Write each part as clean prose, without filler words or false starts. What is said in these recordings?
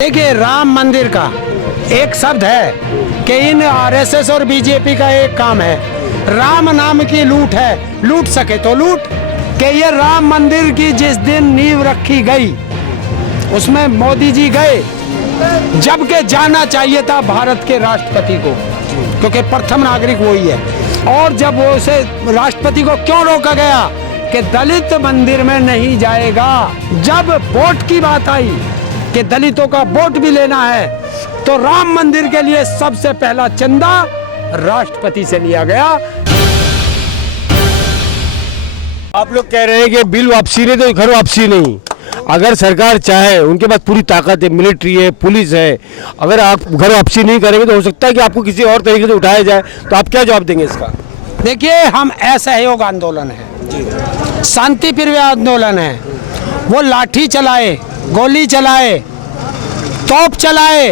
देखिए, राम मंदिर का एक शब्द है कि इन आरएसएस और बीजेपी का एक काम है, राम नाम की लूट है, लूट सके तो लूट। कि ये राम मंदिर की जिस दिन नींव रखी गई उसमें मोदी जी गए, जबकि जाना चाहिए था भारत के राष्ट्रपति को, क्योंकि प्रथम नागरिक वही है। और जब वो उसे राष्ट्रपति को क्यों रोका गया कि दलित मंदिर में नहीं जाएगा। जब वोट की बात आई कि दलितों का वोट भी लेना है, तो राम मंदिर के लिए सबसे पहला चंदा राष्ट्रपति से लिया गया। आप लोग कह रहे हैं कि बिल वापसी नहीं तो घर वापसी नहीं। अगर सरकार चाहे, उनके पास पूरी ताकत है, मिलिट्री है, पुलिस है, अगर आप घर वापसी नहीं करेंगे तो हो सकता है कि आपको किसी और तरीके से उठाया जाए, तो आप क्या जवाब देंगे इसका? देखिए, हम असहयोग आंदोलन है, शांति प्रिय आंदोलन है। वो लाठी चलाए, गोली चलाए, तोप चलाए,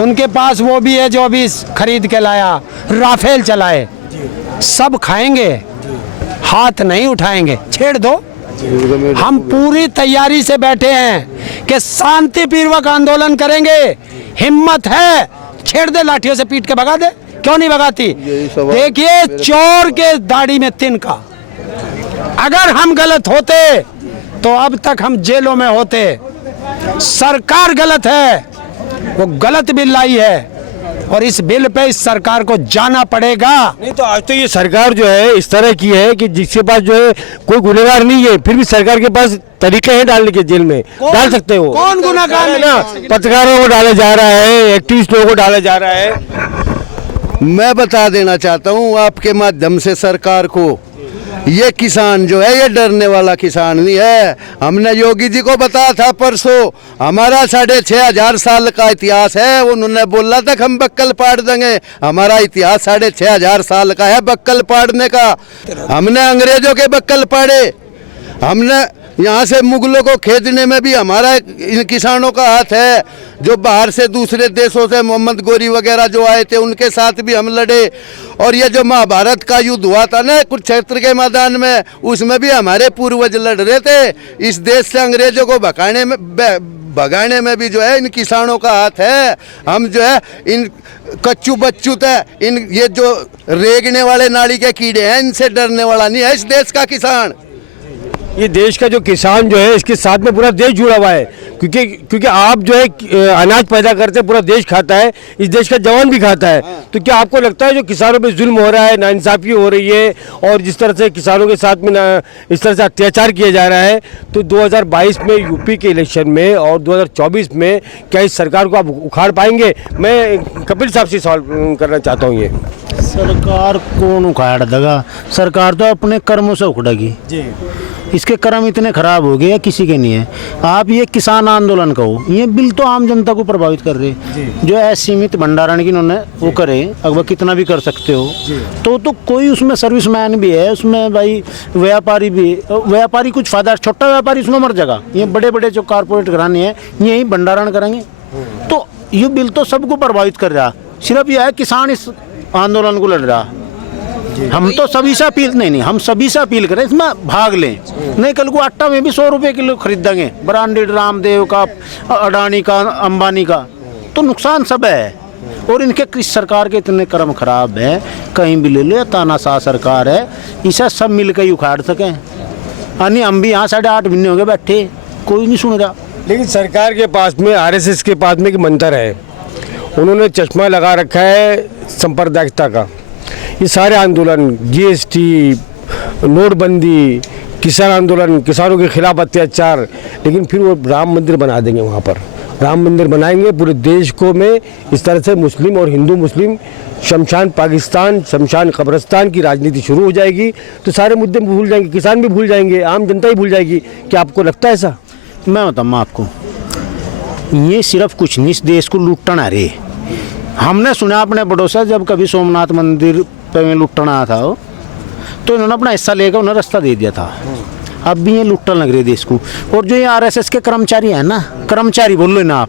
उनके पास वो भी है जो अभी खरीद के लाया, राफेल चलाए, सब खाएंगे, हाथ नहीं उठाएंगे। छेड़ दो, हम पूरी तैयारी से बैठे हैं कि शांति पूर्वक आंदोलन करेंगे। हिम्मत है, छेड़ दे, लाठियों से पीट के भगा दे, क्यों नहीं भगाती? देखिए, चोर के दाढ़ी में तिनका। अगर हम गलत होते तो अब तक हम जेलों में होते। सरकार गलत है, वो गलत बिल लाई है और इस बिल पे इस सरकार को जाना पड़ेगा। नहीं तो आज तो ये सरकार जो है इस तरह की है कि जिसके पास जो है कोई गुनहगार नहीं है, फिर भी सरकार के पास तरीके हैं डालने के, जेल में डाल सकते हो। कौन गुनहगार है ना? पत्रकारों को डाला जा रहा है, एक्टिविस्ट लोगों को डाला जा रहा है। मैं बता देना चाहता हूँ आपके माध्यम से सरकार को, ये किसान जो है ये डरने वाला किसान नहीं है। हमने योगी जी को बताया था परसों, हमारा 6,500 साल का इतिहास है। उन्होंने बोला था कि हम बक्कल पाड़ देंगे। हमारा इतिहास 6,500 साल का है बक्कल पाड़ने का। हमने अंग्रेजों के बक्कल पाड़े, हमने यहाँ से मुगलों को खेदने में भी हमारा इन किसानों का हाथ है। जो बाहर से दूसरे देशों से मोहम्मद गोरी वगैरह जो आए थे उनके साथ भी हम लड़े। और ये जो महाभारत का युद्ध हुआ था ना कुरुक्षेत्र के मैदान में, उसमें भी हमारे पूर्वज लड़ रहे थे। इस देश से अंग्रेजों को भगाने में भी जो है इन किसानों का हाथ है। हम जो है इन कच्चू बच्चू है, इन ये जो रेगने वाले नाड़ी के कीड़े हैं, इनसे डरने वाला नहीं है इस देश का किसान। ये देश का जो किसान जो है इसके साथ में पूरा देश जुड़ा हुआ है, क्योंकि आप जो है अनाज पैदा करते हैं, पूरा देश खाता है, इस देश का जवान भी खाता है। तो क्या आपको लगता है जो किसानों पे जुल्म हो रहा है, नाइंसाफ़ी हो रही है और जिस तरह से किसानों के साथ में इस तरह से अत्याचार किया जा रहा है, तो 2022 में यूपी के इलेक्शन में और 2024 में क्या इस सरकार को आप उखाड़ पाएंगे? मैं कपिल साहब से सवाल करना चाहता हूँ। ये सरकार कौन उखाड़ देगा? सरकार तो अपने कर्मों से उखड़ेगी जी। इसके कर्म इतने खराब हो गए, किसी के नहीं है। आप ये किसान आंदोलन कहो, ये बिल तो आम जनता को प्रभावित कर रहे हैं। जो असीमित भंडारण की इन्होंने वो करे, अगर कितना भी कर सकते हो तो कोई उसमें सर्विसमैन भी है, उसमें भाई व्यापारी भी, व्यापारी कुछ फायदा, छोटा व्यापारी उसमें मर जाएगा। ये बड़े बड़े जो कारपोरेट घराने हैं यही भंडारण करेंगे, तो ये बिल तो सबको प्रभावित कर रहा। सिर्फ यह है किसान इस आंदोलन को लड़ रहा। हम तो सभी से अपील नहीं, हम सभी से अपील करें इसमें भाग लें। नहीं, कल को आटा में भी 100 रुपये किलो खरीदेंगे, ब्रांडेड रामदेव का, अडानी का, अंबानी का, तो नुकसान सब है। और इनके सरकार के इतने कर्म खराब है, कहीं भी ले लो, तानाशाह सरकार है, इसे सब मिल कर ही उखाड़ सकें। यानी हम भी यहाँ 8.5 महीने हो गए बैठे, कोई नहीं सुन रहा। लेकिन सरकार के पास में, आरएसएस के पास में एक मंत्र है, उन्होंने चश्मा लगा रखा है सांप्रदायिकता का। ये सारे आंदोलन, जीएसटी, नोटबंदी, किसान आंदोलन, किसानों के खिलाफ अत्याचार, लेकिन फिर वो राम मंदिर बना देंगे। वहाँ पर राम मंदिर बनाएंगे, पूरे देश को में इस तरह से मुस्लिम और हिंदू मुस्लिम, शमशान पाकिस्तान, शमशान कब्रिस्तान की राजनीति शुरू हो जाएगी। तो सारे मुद्दे भूल जाएंगे, किसान भी भूल जाएंगे, आम जनता ही भूल जाएगी। क्या आपको लगता है ऐसा? मैं बताऊँ आपको, ये सिर्फ कुछ नहीं, इस देश को लूटना रे। हमने सुना अपने बड़ों से, जब कभी सोमनाथ मंदिर पे लुटना आया था तो इन्होंने अपना हिस्सा लेकर उन्हें रास्ता दे दिया था। अब भी ये लुटने लग रहे देश को। और जो ये आरएसएस के कर्मचारी हैं ना, कर्मचारी बोल लो ना आप,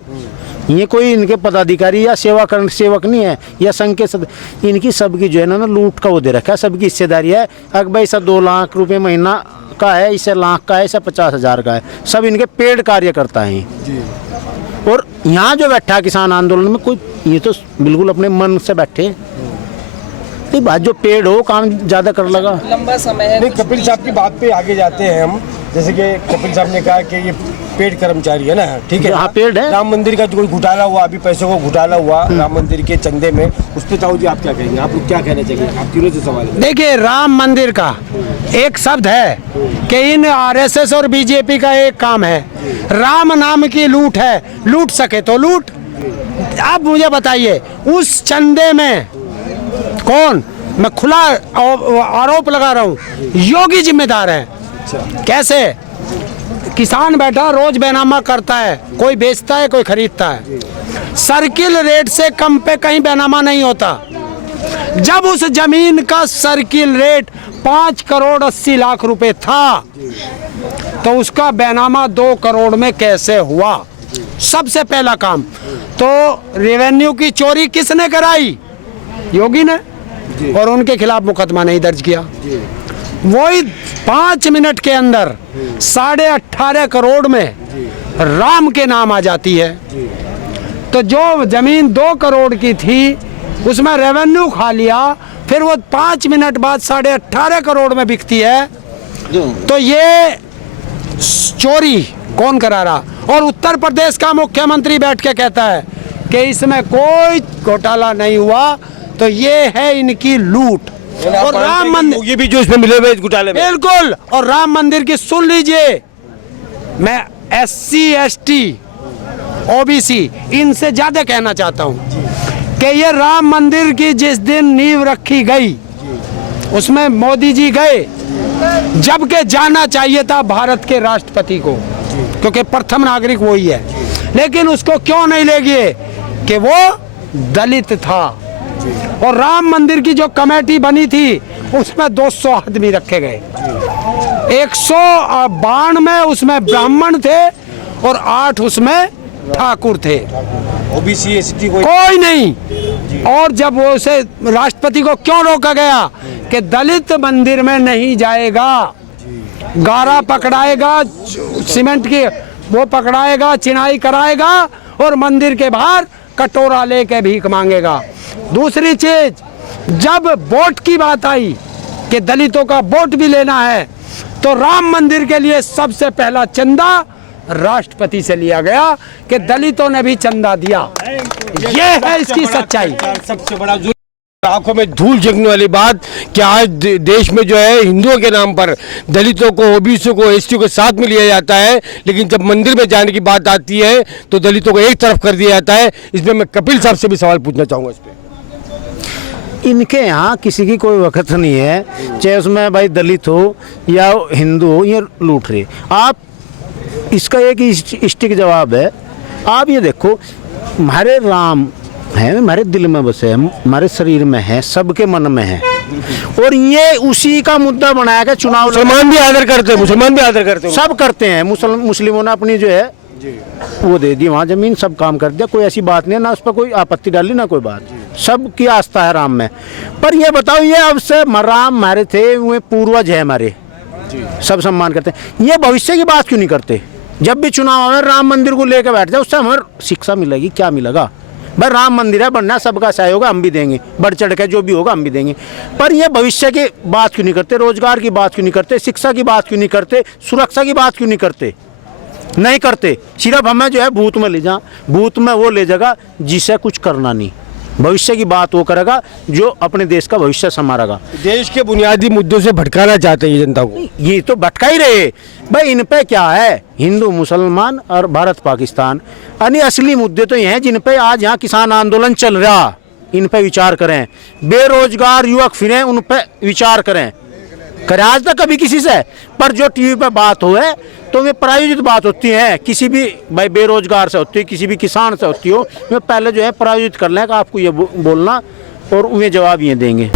ये कोई इनके पदाधिकारी या सेवक नहीं है या संघ के इनकी सबकी जो है ना लूट का वो दे रखा है, सबकी हिस्सेदारी है। अगर भाई सब 2 लाख रुपये महीना का है, इसे लाख का है, इसे 50,000 का है, सब इनके पेड कार्यकर्ता हैं। और यहाँ जो बैठा किसान आंदोलन में कोई, ये तो बिल्कुल अपने मन से बैठे, नहीं बात जो पेड़ हो काम ज़्यादा कर लगा। लंबा समय है। नहीं, कपिल साहब की बात पे आगे जाते हैं हम। जैसे कि कपिल साहब ने कहा कि ये पेड कर्मचारी है ना, ठीक है। हाँ, पेड है। राम मंदिर का जो कोई घोटाला हुआ, अभी पैसों को घोटाला हुआ राम मंदिर के चंदे में, उस पर ताऊ जी आप क्या कहेंगे? आप लोग क्या कहना चाहिए? आप तीनों से सवाल है। देखिए, राम मंदिर का एक शब्द है कि इन आरएसएस और बीजेपी का एक काम है, राम नाम की लूट है, लूट सके तो लूट। आप मुझे बताइए, उस चंदे में कौन, मैं खुला आरोप लगा रहा हूँ, योगी जिम्मेदार है। कैसे? किसान बैठा रोज बैनामा करता है, कोई बेचता है कोई खरीदता है, सर्किल रेट से कम पे कहीं बैनामा नहीं होता। जब उस जमीन का सर्किल रेट 5 करोड़ 80 लाख रुपए था, तो उसका बैनामा 2 करोड़ में कैसे हुआ? सबसे पहला काम तो रेवेन्यू की चोरी किसने कराई? योगी ने, और उनके खिलाफ मुकदमा नहीं दर्ज किया। वही 5 मिनट के अंदर 18.5 करोड़ में राम के नाम आ जाती है। तो जो जमीन 2 करोड़ की थी उसमें रेवेन्यू खा लिया, फिर वो 5 मिनट बाद 18.5 करोड़ में बिकती है। तो ये चोरी कौन करा रहा? और उत्तर प्रदेश का मुख्यमंत्री बैठ के कहता है कि इसमें कोई घोटाला नहीं हुआ, तो ये है इनकी लूट। और राम मंदिर, ये भी जो इसमें मिले हुए इस घोटाले में, बिल्कुल। और राम मंदिर की सुन लीजिए, मैं SC ST OBC इनसे ज्यादा कहना चाहता हूँ कि ये राम मंदिर की जिस दिन नींव रखी गई, उसमें मोदी जी गए, जबकि जाना चाहिए था भारत के राष्ट्रपति को, क्योंकि प्रथम नागरिक वही है, लेकिन उसको क्यों नहीं ले गए? कि वो दलित था। और राम मंदिर की जो कमेटी बनी थी उसमें 200 आदमी रखे गए, 192 उसमें ब्राह्मण थे और 8 उसमें ठाकुर थे, OBC ST कोई नहीं। और जब वो उसे राष्ट्रपति को क्यों रोका गया? कि दलित मंदिर में नहीं जाएगा, गारा पकड़ाएगा, सीमेंट की वो पकड़ाएगा, चिनाई कराएगा और मंदिर के बाहर कटोरा लेके भीख मांगेगा। दूसरी चीज, जब वोट की बात आई कि दलितों का वोट भी लेना है, तो राम मंदिर के लिए सबसे पहला चंदा राष्ट्रपति से लिया गया कि दलितों ने भी चंदा दिया। ये है इसकी सच्चाई। सबसे बड़ा आंखों में धूल झोंकने वाली बात कि आज देश में जो है हिंदुओं के नाम पर दलितों को, OBC को, ST को साथ में लिया जाता है, लेकिन जब मंदिर में जाने की बात आती है तो दलितों को एक तरफ कर दिया जाता है। इसमें मैं कपिल साहब से भी सवाल पूछना चाहूँगा। इस पर इनके यहाँ किसी की कोई वक़्त नहीं है, चाहे उसमें भाई दलित हो या हिंदू हो, ये लूट रहे। आप इसका एक स्टिक जवाब है। आप ये देखो, हमारे राम है, हमारे दिल में बसे है, हमारे शरीर में है, सबके मन में है, और ये उसी का मुद्दा बनाया गया। चुनाव मुसलमान भी आदर करते हैं, मुसलमान भी आदर करते हैं, सब करते हैं। मुस्लिमों ने अपनी जो है वो दे दी, वहाँ जमीन सब काम कर दिया, कोई ऐसी बात नहीं है, ना उस पर कोई आपत्ति डाली ना कोई बात, सबकी आस्था है राम में। पर ये बताओ, ये अब से राम हमारे थे, वो पूर्वज है हमारे, सब सम्मान करते हैं, ये भविष्य की बात क्यों नहीं करते? जब भी चुनाव में राम मंदिर को लेकर बैठ जाए, उससे हमारी शिक्षा मिलेगी, क्या मिलेगा? भाई राम मंदिर है, बनना सबका सहयोग हम भी देंगे, बढ़ चढ़ के जो भी होगा हम भी देंगे। पर ये भविष्य की बात क्यों नहीं करते? रोजगार की बात क्यों नहीं करते? शिक्षा की बात क्यों नहीं करते? सुरक्षा की बात क्यों नहीं करते? नहीं करते। सिर्फ हमें जो है भूत में ले जा, भूत में वो ले जाएगा जिसे कुछ करना नहीं। भविष्य की बात वो करेगा जो अपने देश का भविष्य संवारेगा। देश के बुनियादी मुद्दों से भटकाना चाहते हैं ये जनता को। ये तो भटका ही रहे भाई। इन पे क्या है, हिंदू मुसलमान और भारत पाकिस्तान, यानी असली मुद्दे तो ये हैं जिन पे आज यहाँ किसान आंदोलन चल रहा, इन पे विचार करें। बेरोजगार युवक फिरें, उन पे विचार करें। करे आज तक कभी किसी से? पर जो टीवी पे बात हो है तो वे प्रायोजित बात होती है, किसी भी भाई बेरोजगार से होती है, किसी भी किसान से होती हो, वे पहले जो है प्रायोजित कर लें कि आपको ये बोलना, और उन्हें जवाब ये देंगे।